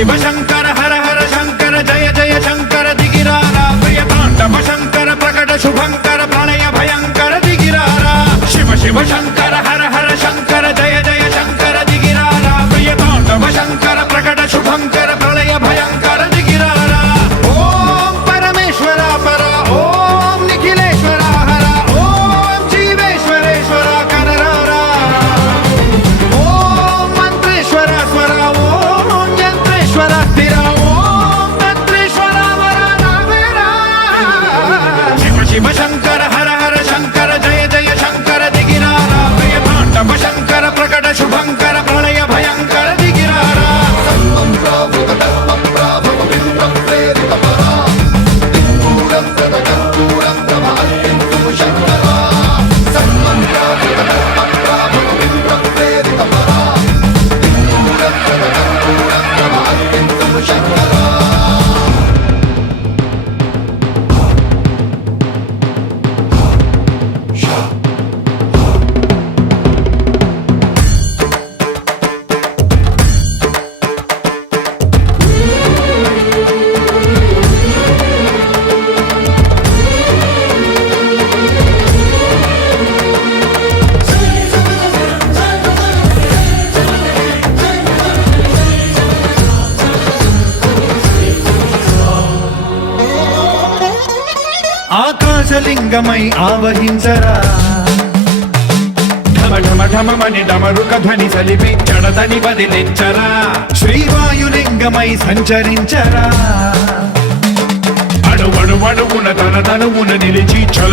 శివ శంకర హర హర శంకర జయ జయ శంకర దిగిరారా ప్రియ తాండవ శంకర ప్రకట శుభంకర ప్రళయ భయంకర దిగిరారా శివ శివ శంకర హర హర శంకర జయ జయ శంకర దిగిరారా ప్రియ తాండవ శంకర ప్రకట శుభంకర ప్రళయ భయంకర దిగిరారా ఓం పరమేశ్వర పర ఓం నిఖిలేశ్వర హర ఓం జీవేశ్వరేశ్వర కరరారా ఓం మంత్రేశ్వర స్వర ఓం యంత్రేశ్వర స్థిర ఓం తంత్రేశ్వర వర నావేరా శివ శివ శంకర హర హర శంకర జయ జయ శంకర దిగిరారా ప్రియ తాండవ శంకర ప్రకట శుభంకర ప్రళయ భయంకర దిగిరారా ఆకాశలింగమై ఆవహించరా ఢమ ఢమ ఢమమని డమరుక ధ్వని సలిపి జడదని వదిలించరా శ్రీవాయులింగమై సంచరించరా అణువణువున తన తనువున నిలిచి చల